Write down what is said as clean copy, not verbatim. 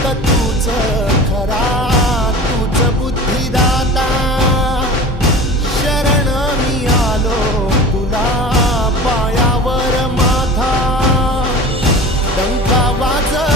फक्त तूच खरा, तूच बुद्धिदाता. शरण मी आलो तुला पायावर माझा, डंका वाजविला